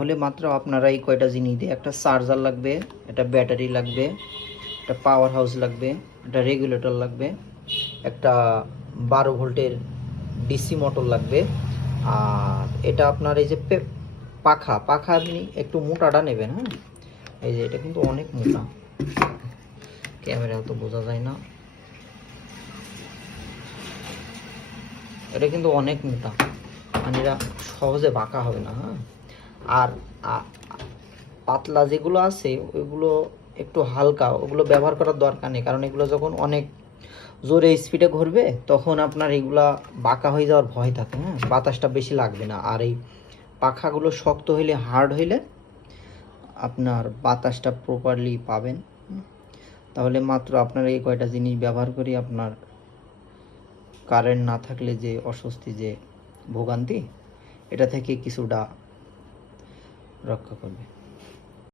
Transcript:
তাহলে মাত্র আপনারা এই কয়টা জিনিস দিয়ে, একটা চার্জার লাগবে, একটা ব্যাটারি লাগবে, একটা পাওয়ার হাউস লাগবে, একটা রেগুলেটর লাগবে, একটা 12 ভোল্টের ডিসি মোটর লাগবে। আর এটা আপনার এই যে পাখা পাখা আপনি একটু মোটাটা নেবেন। হ্যাঁ, এই যে এটা কিন্তু অনেক মোটা, ক্যামেরা তো বোঝা যায় না, এটা কিন্তু অনেক মোটা, মানে এটা সহজে বাঁকা হবে না। হ্যাঁ, আর পাতলা যেগুলো আছে ওইগুলো একটু হালকা, ওগুলো ব্যবহার করার দরকার নেই, কারণ এগুলো যখন অনেক জোরে স্পিডে ঘুরবে তখন আপনার এগুলা বাঁকা হয়ে যাওয়ার ভয় থাকে। হ্যাঁ, বাতাসটা বেশি লাগবে না। আর এই পাখাগুলো শক্ত হইলে, হার্ড হইলে আপনার বাতাসটা প্রপারলি পাবেন। তাহলে মাত্র আপনার এই কয়টা জিনিস ব্যবহার করি আপনার কারেন্ট না থাকলে যে অস্বস্তি, যে ভোগান্তি, এটা থেকে কিছুটা রক্ষা করবে।